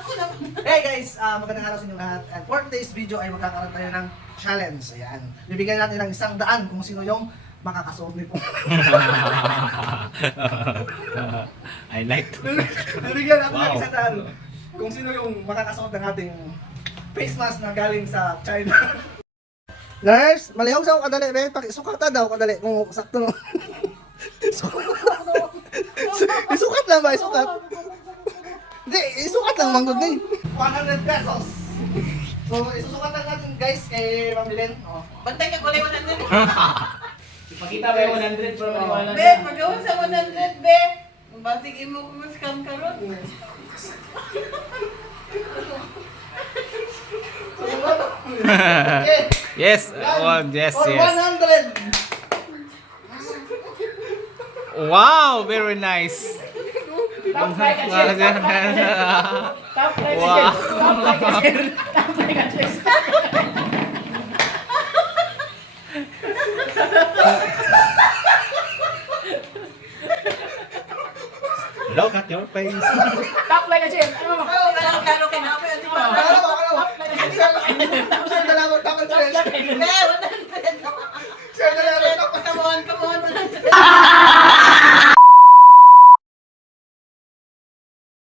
Ako naman. Hey guys, magandang araw sa inyo lahat. And for today's video ay magkakaroon tayo ng challenge. Ayan. Bibigyan natin ng 100 kung sino yung makakasolve nito. I like to. Bibigyan natin ng 100 kung sino yung makakasolve ng ating face mask na galing sa China. Nurse, malihog sa ako kadali, be. Pakisukata daw kadali kung sakto. Isukat lang ba? Isukat. Hindi, isukat lang manggod na 100 pesos. So, isusukat lang natin guys kay Ma'am Oh. Bantay ka kulay 100. Pakita ba yung 100 bro? Maniwala Be, pagawin sa 100, be. Basig imo ko scam karon. Okay. Yes, yes, For yes. 100. Wow, very nice. Top like a chair. Top like a chair. Top like a chair. Top like a chair. Look at your face. Top like a chair. Ano mo?